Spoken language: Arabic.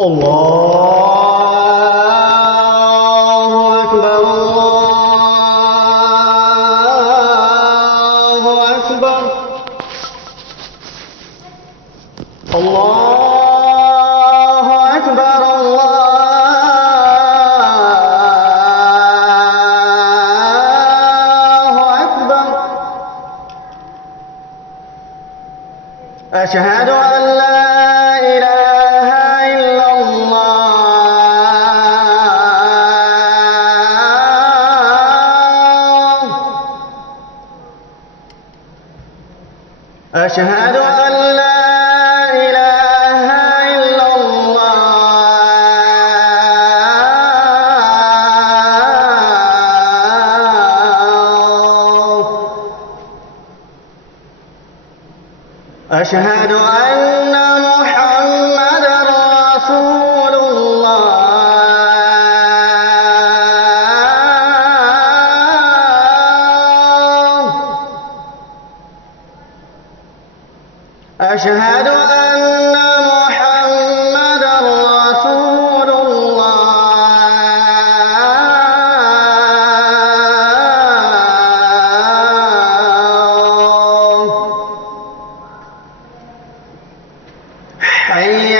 الله أكبر الله أكبر الله أكبر الله أكبر أشهد أن لا إله إلا الله أشهد أن لا إله إلا الله أشهد أن محمدًا رسول الله أشهد أن محمدًا رسول الله حي